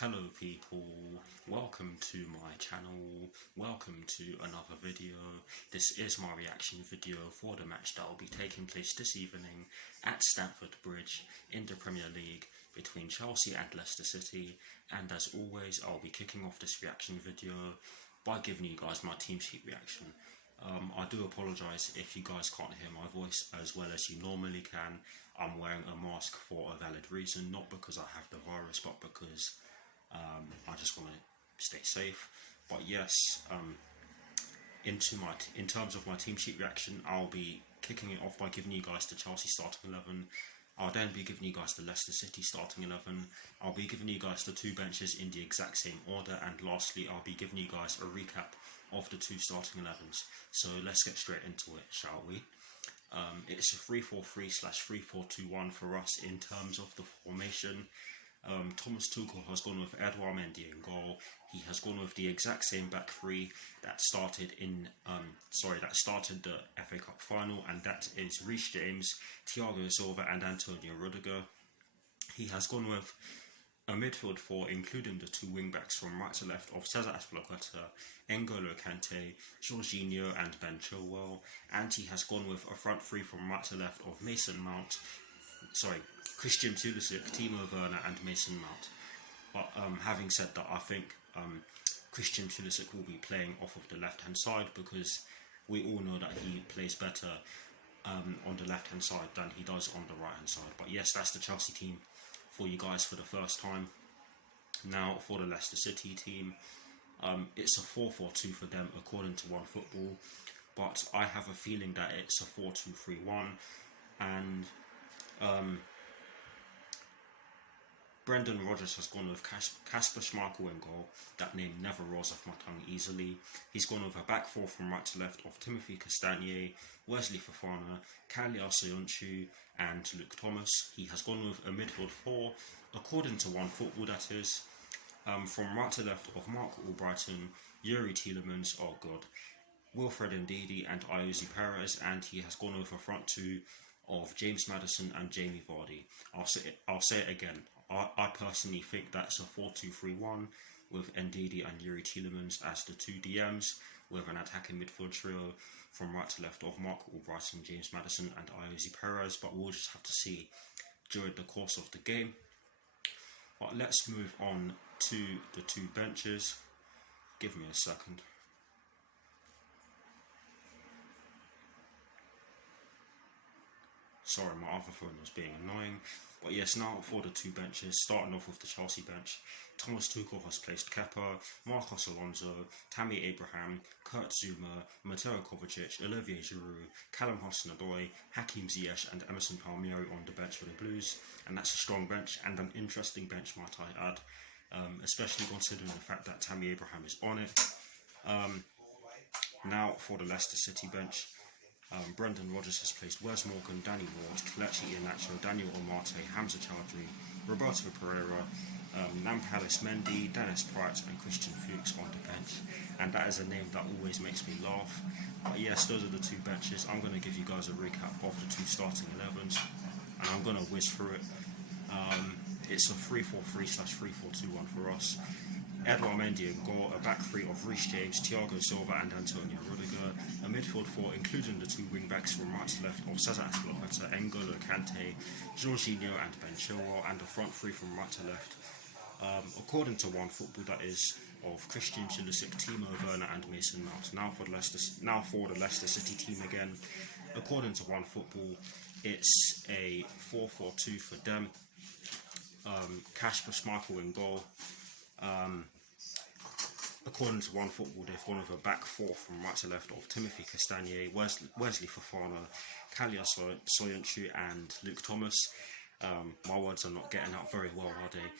Hello people, welcome to my channel, welcome to another video. This is my reaction video for the match that will be taking place this evening at Stamford Bridge in the Premier League between Chelsea and Leicester City, and as always I'll be kicking off this reaction video by giving you guys my team sheet reaction. I do apologise if you guys can't hear my voice as well as you normally can. I'm wearing a mask for a valid reason, not because I have the virus but because I just want to stay safe. But yes, in terms of my team sheet reaction, I'll be kicking it off by giving you guys the Chelsea starting 11. I'll then be giving you guys the Leicester City starting 11. I'll be giving you guys the two benches in the exact same order, and lastly I'll be giving you guys a recap of the two starting 11s. So let's get straight into it, shall we? It's a 3-4-3/3-4-2-1 for us in terms of the formation. Thomas Tuchel has gone with Edouard Mendy in goal. He has gone with the exact same back three that started the FA Cup final, and that is Reece James, Thiago Silva and Antonio Rudiger. He has gone with a midfield four, including the two wing backs from right to left of Cesar Azpilicueta, N'Golo Kante, Jorginho and Ben Chilwell, and he has gone with a front three from right to left of Christian Pulisic, Timo Werner and Mason Mount. But having said that, I think Christian Pulisic will be playing off of the left hand side because we all know that he plays better on the left hand side than he does on the right hand side. But yes, that's the Chelsea team for you guys for the first time. Now for the Leicester City team, it's a 4-4-2 for them according to OneFootball, but I have a feeling that it's a 4-2-3-1, and Brendan Rodgers has gone with Kasper Schmeichel in goal. That name never rolls off my tongue easily. He's gone with a back four from right to left of Timothy Castagne, Wesley Fofana, CHELEI and Luke Thomas. He has gone with a midfield four, according to OneFootball that is, from right to left of Mark Albrighton, Yuri Tielemans, oh god, Wilfred Ndidi and Iosi Perez, and he has gone with a front two of James Maddison and Jamie Vardy. I'll say it again. I personally think that's a 4-2-3-1 with Ndidi and Yuri Tielemans as the two DMs, with an attacking midfield trio from right to left of Mark Albrighton, James Maddison and Iosi Perez, but we'll just have to see during the course of the game. But let's move on to the two benches. Give me a second. Sorry, my other phone was being annoying. But yes, now for the two benches, starting off with the Chelsea bench. Thomas Tuchel has placed Kepa, Marcos Alonso, Tammy Abraham, Kurt Zouma, Mateo Kovacic, Olivier Giroud, Callum Hudson-Odoi, Hakim Ziyech and Emerson Palmieri on the bench for the Blues. And that's a strong bench and an interesting bench, might I add, especially considering the fact that Tammy Abraham is on it. Now for the Leicester City bench. Brendan Rodgers has placed Wes Morgan, Danny Ward, Kelechi Iheanacho, Daniel Omarte, Hamza Chowdhury, Roberto Pereira, Nampalys Mendy, Dennis Praet and Christian Fuchs on the bench, and that is a name that always makes me laugh. But yes, those are the two benches. I'm going to give you guys a recap of the two starting 11s, and I'm going to whiz through it. It's a 3-4-3/3-4-2-1 for us. Edouard Mendy in goal, a back three of Reece James, Thiago Silva and Antonio Rudiger, a midfield four including the two wing backs from right to left of Cesar Azpilicueta, N'Golo Kante, Jorginho and Ben Chilwell, and a front three from right to left, according to OneFootball that is, of Christian Pulisic, Timo Werner and Mason Mount. Now for the Leicester City team again, according to OneFootball, it's a 4-4-2 for them. Kasper Schmeichel in goal. According to OneFootball, they've gone with a back four from right to left of Timothy Castagne, Wesley Fofana, CHELEI and Luke Thomas. My words are not getting out very well, are they?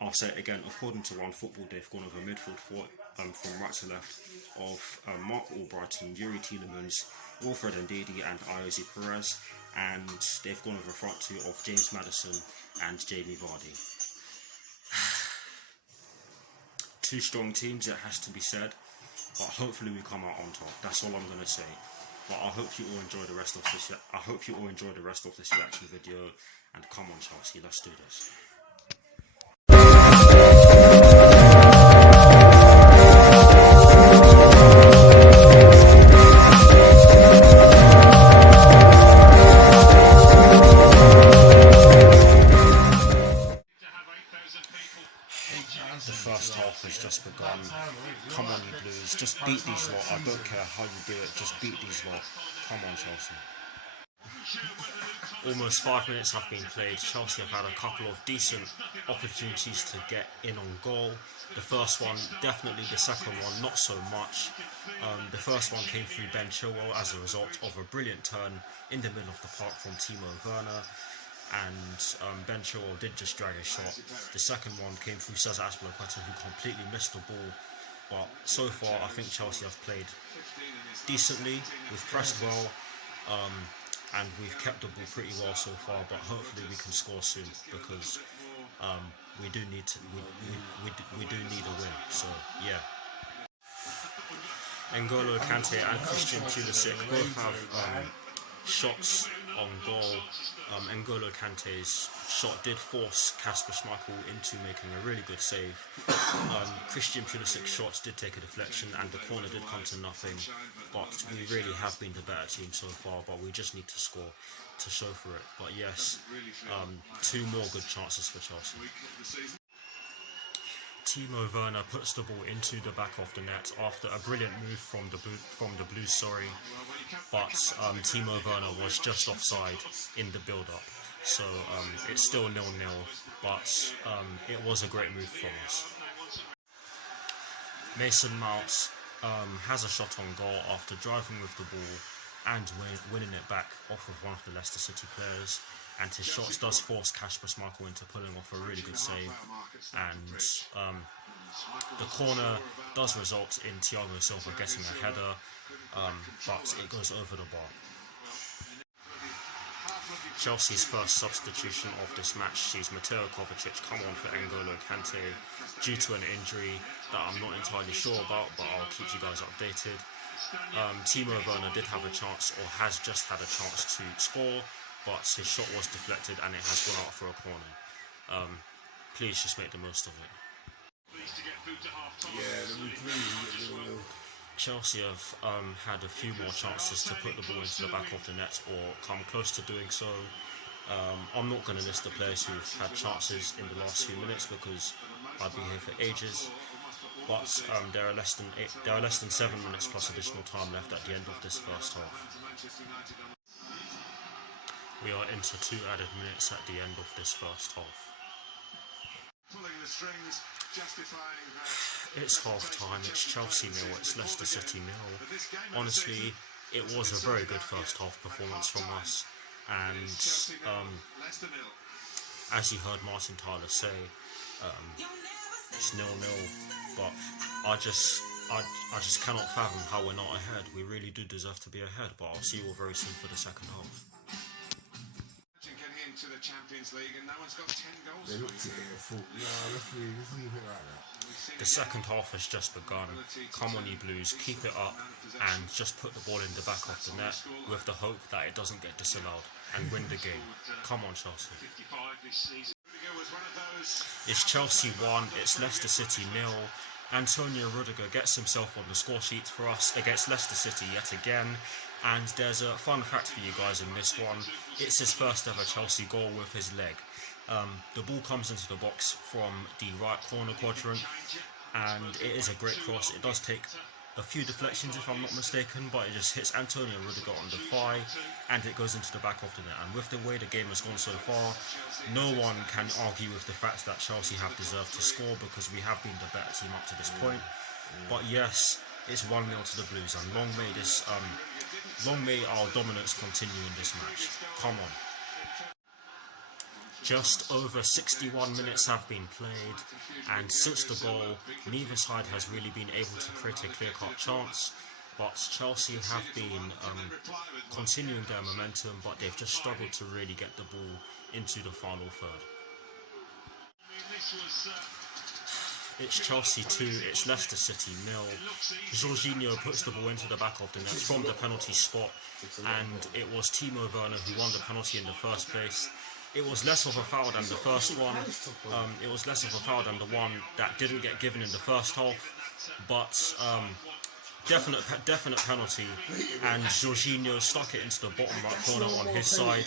I'll say it again. According to OneFootball, they've gone with a midfield four from right to left of Mark Albrighton, Yuri Tielemans, Wilfred Ndidi and Iosi Perez, and they've gone with a front two of James Maddison and Jamie Vardy. Two strong teams, it has to be said, but hopefully we come out on top. That's all I'm going to say. But I hope you all enjoy the rest of this. Reaction video, and come on, Chelsea, let's do this. first half has just begun. Come on, you Blues. Just beat these lot. I don't care how you do it. Just beat these lot. Come on, Chelsea. Almost 5 minutes have been played. Chelsea have had a couple of decent opportunities to get in on goal. The first one, definitely. The second one, not so much. The first one came through Ben Chilwell as a result of a brilliant turn in the middle of the park from Timo Werner. And Ben Chilwell did just drag a shot. The second one came through Cesar Azpilicueta, who completely missed the ball. But so far, I think Chelsea have played decently. We've pressed well. And we've kept the ball pretty well so far, but hopefully we can score soon, because we do need to. We do need a win. So yeah. N'Golo Kante and Christian Pulisic both have shots on goal. N'Golo Kante's shot did force Kasper Schmeichel into making a really good save. Christian Pulisic's shots did take a deflection and the corner did come to nothing, but we really have been the better team so far, but we just need to score to show for it. But yes, 2 more good chances for Chelsea. Timo Werner puts the ball into the back of the net after a brilliant move from the Blues, but Timo Werner was just offside in the build-up, so it's still 0-0, but it was a great move from us. Mason Mount has a shot on goal after driving with the ball and winning it back off of one of the Leicester City players, and his shots does force Kasper Schmeichel into pulling off a really good save, and the corner does result in Thiago Silva getting a header, but it goes over the bar. Chelsea's first substitution of this match sees Mateo Kovacic come on for N'Golo Kante due to an injury that I'm not entirely sure about, but I'll keep you guys updated. Timo Werner did have a chance, or has just had a chance to score, but his shot was deflected and it has gone out for a corner. Please just make the most of it. Chelsea have had a few more chances to put the ball into the back of the net or come close to doing so. I'm not going to list the players who've had chances in the last few minutes because I've been here for ages, but there are less than 7 minutes plus additional time left at the end of this first half. We are into 2 added minutes at the end of this first half. It's half time, it's Chelsea 0, it's Leicester City 0. Honestly, it was a very good first half performance from us, and as you heard Martin Tyler say, it's 0-0, but I just cannot fathom how we're not ahead. We really do deserve to be ahead, but I'll see you all very soon for the second half. To the Champions League, and no one's got 10 goals. They looked at it and thought, no, let's leave it like that. The second half has just begun. Come on, you Blues, keep it up and just put the ball in the back of the net with the hope that it doesn't get disallowed and win the game. Come on, Chelsea. It's Chelsea 1, it's Leicester City 0. Antonio Rudiger gets himself on the score sheet for us against Leicester City yet again, and there's a fun fact for you guys in this one. It's his first ever Chelsea goal with his leg. The ball comes into the box from the right corner quadrant, and it is a great cross. It does take a few deflections if I'm not mistaken, but it just hits Antonio Rudiger on the thigh and it goes into the back of the net. And with the way the game has gone so far, no one can argue with the fact that Chelsea have deserved to score because we have been the better team up to this point. But yes, it's 1-0 to the Blues, and long may our dominance continue in this match. Come on. Just over 61 minutes have been played, and since the goal, neither side has really been able to create a clear-cut chance, but Chelsea have been continuing their momentum, but they've just struggled to really get the ball into the final third. It's Chelsea 2, it's Leicester City 0. Jorginho puts the ball into the back of the net from the penalty spot, and it was Timo Werner who won the penalty in the first place. It was less of a foul than the first one. It was less of a foul than the one that didn't get given in the first half, but definite penalty, and Jorginho stuck it into the bottom right corner on his side,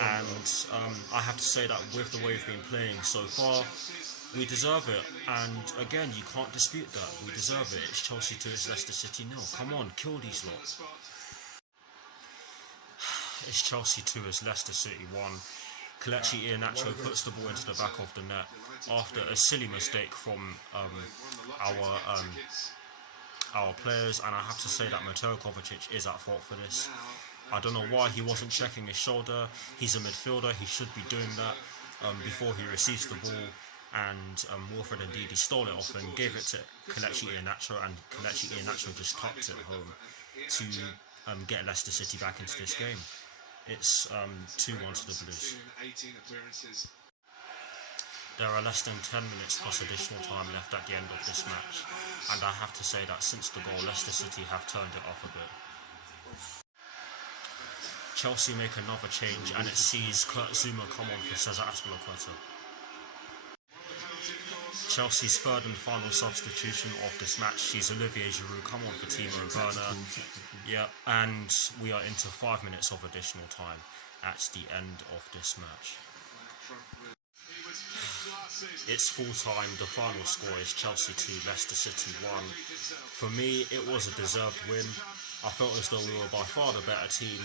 and I have to say that with the way we've been playing so far, We deserve it, and again, you can't dispute that. We deserve it. It's Chelsea 2, it's Leicester City 0. Come on, kill these lot. It's Chelsea 2, it's Leicester City 1. Kelechi Iheanacho puts the ball into the back of the net after a silly mistake from our players, and I have to say that Mateo Kovacic is at fault for this. I don't know why he wasn't checking his shoulder. He's a midfielder, he should be doing that before he receives the ball. And Wilfred Ndidi stole it off and gave it to Kelechi Iheanacho, and Kelechi Iheanacho just tucked it home to get Leicester City back into this game. It's 2-1 to the Blues. There are less than 10 minutes plus additional time left at the end of this match, and I have to say that since the goal, Leicester City have turned it up a bit. Chelsea make another change, and it sees Kurt Zouma come on for Cesar Azpilicueta. Chelsea's third and final substitution of this match sees Olivier Giroud come on for Timo Werner. Yeah, and we are into 5 minutes of additional time at the end of this match. It's full time. The final score is Chelsea 2, Leicester City 1. For me, it was a deserved win. I felt as though we were by far the better team.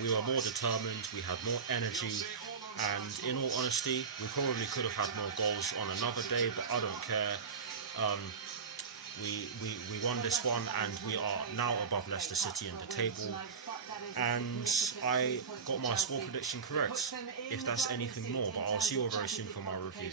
We were more determined, we had more energy. And in all honesty, we probably could have had more goals on another day, but I don't care. We won this one, and we are now above Leicester City in the table. And I got my score prediction correct, if that's anything more, but I'll see you all very soon for my review.